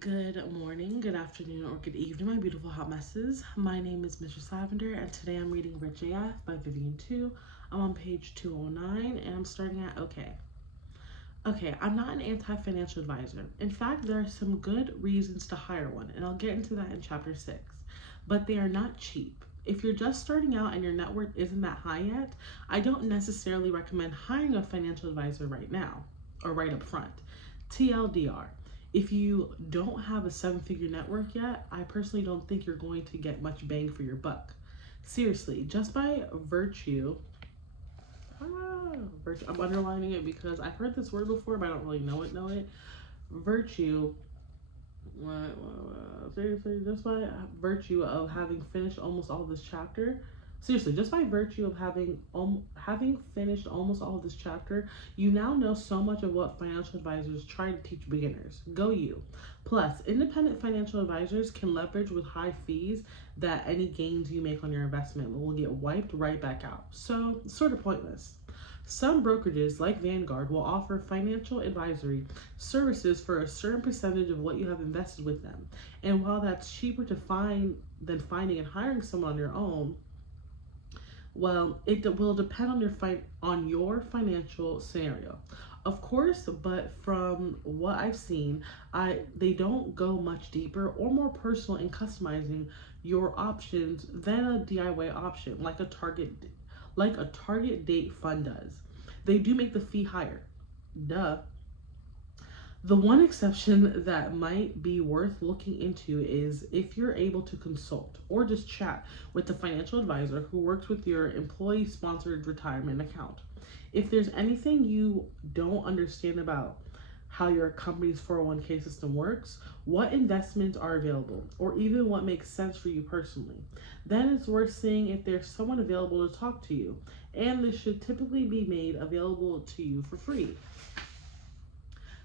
Good morning, good afternoon, or good evening, my beautiful hot messes. My name is Mr. Lavender, and today I'm reading Rich AF by Vivian 2. I'm on page 209, and I'm starting at okay. Okay, I'm not an anti-financial advisor. In fact, there are some good reasons to hire one, and I'll get into that in chapter 6. But they are not cheap. If you're just starting out and your net worth isn't that high yet, I don't necessarily recommend hiring a financial advisor right now or right up front. TLDR. If you don't have a seven-figure net worth yet, I personally don't think you're going to get much bang for your buck. Seriously, just by virtue, I'm underlining it because I've heard this word before, but I don't really know it. Virtue, seriously, just by virtue of having finished almost all of this chapter, seriously, just by virtue of having finished almost all of this chapter, you now know so much of what financial advisors try to teach beginners. Go you. Plus, independent financial advisors can leverage with high fees that any gains you make on your investment will get wiped right back out. So, sort of pointless. Some brokerages, like Vanguard, will offer financial advisory services for a certain percentage of what you have invested with them. And while that's cheaper to find than finding and hiring someone on your own, well, it will depend on your financial scenario. Of course, but from what I've seen, they don't go much deeper or more personal in customizing your options than a DIY option like a target date fund does. They do make the fee higher. Duh. The one exception that might be worth looking into is if you're able to consult or just chat with the financial advisor who works with your employee sponsored retirement account. If there's anything you don't understand about how your company's 401k system works, what investments are available, or even what makes sense for you personally, then it's worth seeing if there's someone available to talk to you, and this should typically be made available to you for free.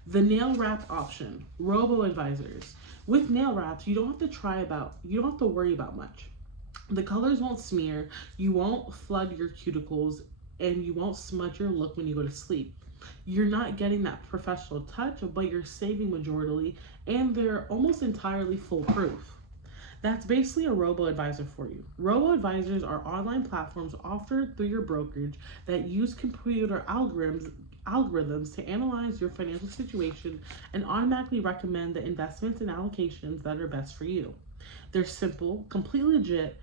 The nail wrap option, robo advisors. With nail wraps, you don't have to worry about much. The colors won't smear, you won't flood your cuticles, and you won't smudge your look when you go to sleep. You're not getting that professional touch, but you're saving majorly, and they're almost entirely foolproof. That's basically a robo advisor for you. Robo advisors are online platforms offered through your brokerage that use computer algorithms to analyze your financial situation and automatically recommend the investments and allocations that are best for you. They're simple, completely legit,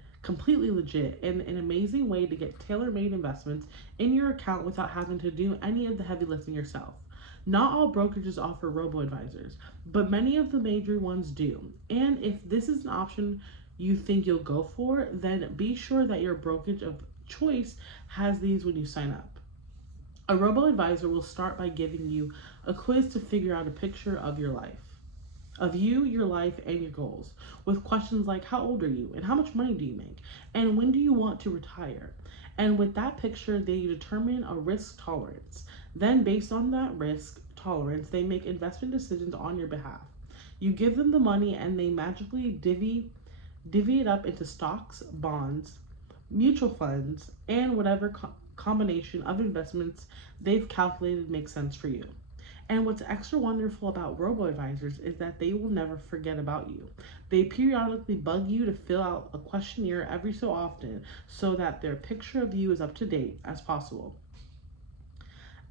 and an amazing way to get tailor-made investments in your account without having to do any of the heavy lifting yourself. Not all brokerages offer robo-advisors, but many of the major ones do. And if this is an option you think you'll go for, then be sure that your brokerage of choice has these when you sign up. A robo-advisor will start by giving you a quiz to figure out a picture of your your life, and your goals, with questions like how old are you, and how much money do you make, and when do you want to retire. And with that picture, they determine a risk tolerance. Then, based on that risk tolerance, they make investment decisions on your behalf. You give them the money, and they magically divvy it up into stocks, bonds, mutual funds, and whatever combination of investments they've calculated makes sense for you. And what's extra wonderful about robo advisors is that they will never forget about you. They periodically bug you to fill out a questionnaire every so often so that their picture of you is up to date as possible.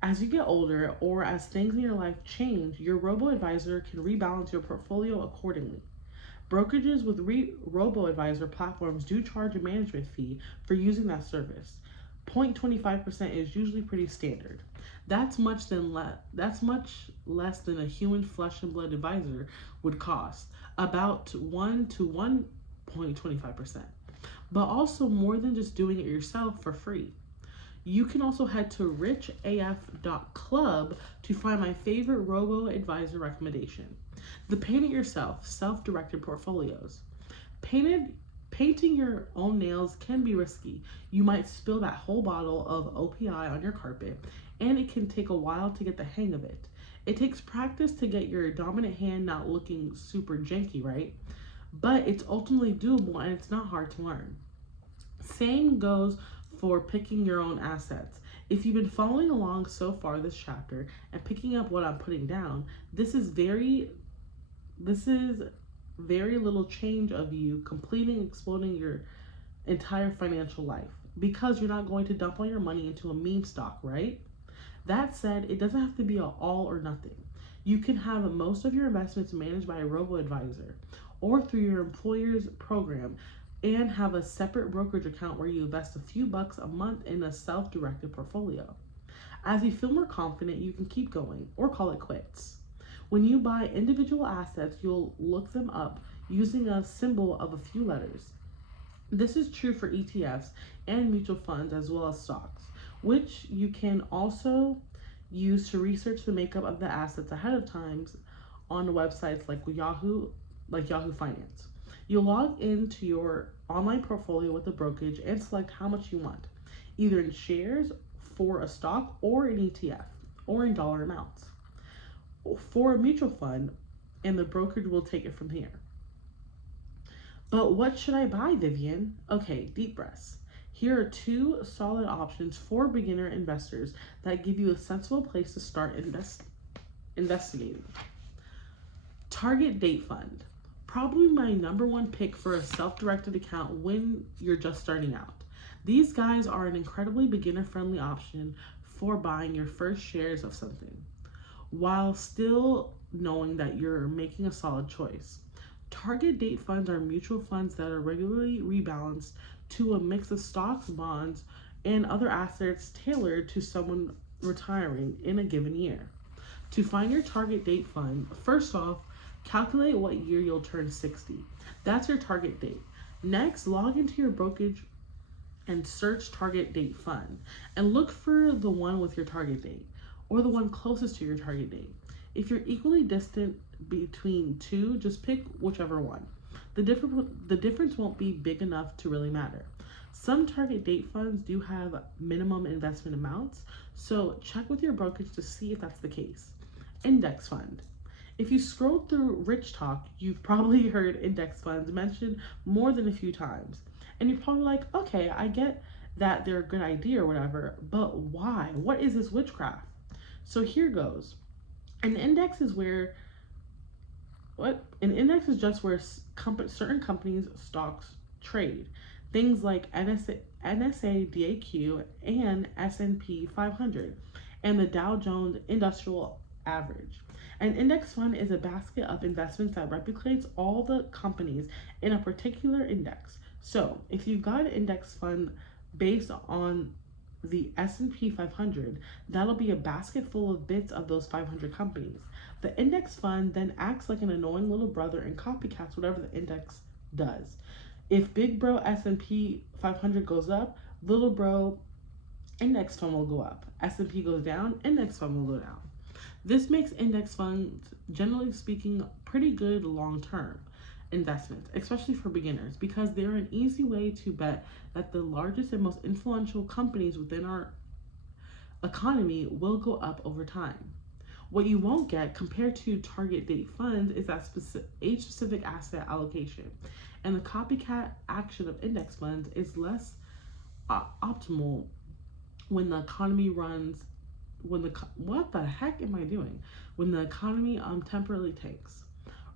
As you get older or as things in your life change, your robo advisor can rebalance your portfolio accordingly. Brokerages with robo advisor platforms do charge a management fee for using that service. 0.25% is usually pretty standard. That's much less than a human flesh and blood advisor would cost, about 1 to 1.25%. But also more than just doing it yourself for free. You can also head to richaf.club to find my favorite robo advisor recommendation. The paint it yourself, self-directed portfolios. Painting your own nails can be risky. You might spill that whole bottle of OPI on your carpet, and it can take a while to get the hang of it. It takes practice to get your dominant hand not looking super janky, right? But it's ultimately doable, and it's not hard to learn. Same goes for picking your own assets. If you've been following along so far this chapter and picking up what I'm putting down, this is very This is very little change of you completing exploding your entire financial life because you're not going to dump all your money into a meme stock, right? That said, it doesn't have to be an all or nothing. You can have most of your investments managed by a robo advisor or through your employer's program and have a separate brokerage account where you invest a few bucks a month in a self directed portfolio. As you feel more confident, you can keep going or call it quits. When you buy individual assets, you'll look them up using a symbol of a few letters. This is true for ETFs and mutual funds as well as stocks, which you can also use to research the makeup of the assets ahead of time on websites like Yahoo Finance. You'll log into your online portfolio with the brokerage and select how much you want, either in shares for a stock or an ETF, or in dollar amounts for a mutual fund, and the brokerage will take it from here. But what should I buy, Vivian? Okay, deep breaths. Here are two solid options for beginner investors that give you a sensible place to start investigating. Target Date Fund. Probably my number one pick for a self-directed account when you're just starting out. These guys are an incredibly beginner-friendly option for buying your first shares of something, while still knowing that you're making a solid choice. Target date funds are mutual funds that are regularly rebalanced to a mix of stocks, bonds, and other assets tailored to someone retiring in a given year. To find your target date fund, first off, calculate what year you'll turn 60. That's your target date. Next, log into your brokerage and search target date fund and look for the one with your target date or the one closest to your target date. If you're equally distant between two, just pick whichever one. The difference won't be big enough to really matter. Some target date funds do have minimum investment amounts, so check with your brokerage to see if that's the case. Index fund. If you scroll through Rich Talk, you've probably heard index funds mentioned more than a few times. And you're probably like, okay, I get that they're a good idea or whatever, but why? What is this witchcraft? So here goes. An index is just where certain companies' stocks trade. Things like NSA/DAQ and S&P 500 and the Dow Jones Industrial Average. An index fund is a basket of investments that replicates all the companies in a particular index. So, if you've got an index fund based on the S&P 500, that'll be a basket full of bits of those 500 companies. The index fund then acts like an annoying little brother and copycats whatever the index does. If big bro S&P 500 goes up, little bro index fund will go up. S&P goes down, index fund will go down. This makes index funds, generally speaking, pretty good long-term investments, especially for beginners, because they're an easy way to bet that the largest and most influential companies within our economy will go up over time. What you won't get compared to target date funds is that age-specific asset allocation, and the copycat action of index funds is less optimal when the economy what the heck am I doing? When the economy temporarily tanks.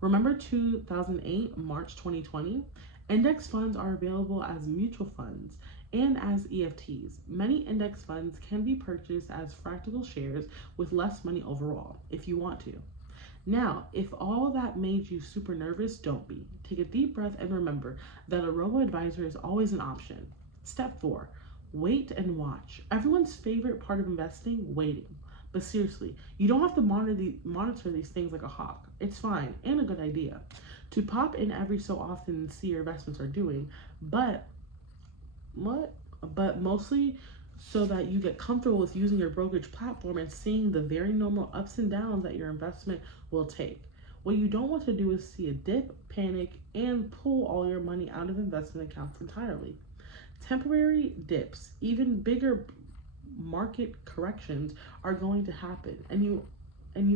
Remember 2008, March 2020? Index funds are available as mutual funds and as EFTs. Many index funds can be purchased as fractal shares with less money overall, if you want to. Now, if all that made you super nervous, don't be. Take a deep breath and remember that a robo-advisor is always an option. Step 4. Wait and watch. Everyone's favorite part of investing, waiting. But seriously, you don't have to monitor these things like a hawk. It's fine and a good idea to pop in every so often and see your investments are doing, but mostly so that you get comfortable with using your brokerage platform and seeing the very normal ups and downs that your investment will take. What you don't want to do is see a dip, panic, and pull all your money out of investment accounts entirely. Temporary dips, even bigger market corrections are going to happen, and you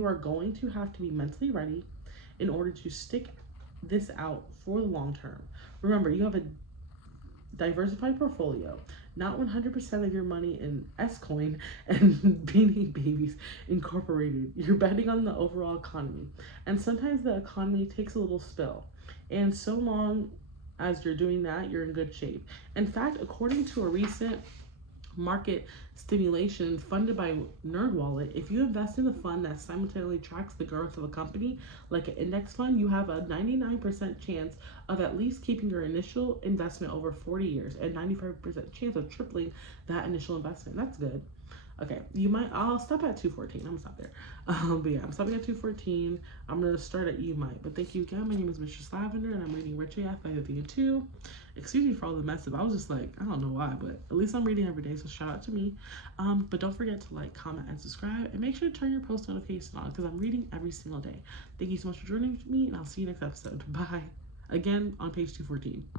are going to have to be mentally ready in order to stick this out for the long term. Remember, you have Diversified portfolio. Not 100% of your money in S-Coin and Beanie Babies Incorporated. You're betting on the overall economy. And sometimes the economy takes a little spill. And so long as you're doing that, you're in good shape. In fact, according to a recent market stimulation funded by NerdWallet, if you invest in a fund that simultaneously tracks the growth of a company, like an index fund, you have a 99% chance of at least keeping your initial investment over 40 years and 95% chance of tripling that initial investment. That's good. Okay, I'll stop at 214. I'm gonna stop there. But yeah, I'm stopping at 214. I'm gonna start at you might. But thank you again. My name is Mistress Lavender, and I'm reading Rich AF by Vivian 2. Excuse me for all the mess up. I was just like, I don't know why, but at least I'm reading every day, so shout out to me. But don't forget to like, comment, and subscribe, and make sure to turn your post notifications on because I'm reading every single day. Thank you so much for joining me, and I'll see you next episode. Bye. Again, on page 214.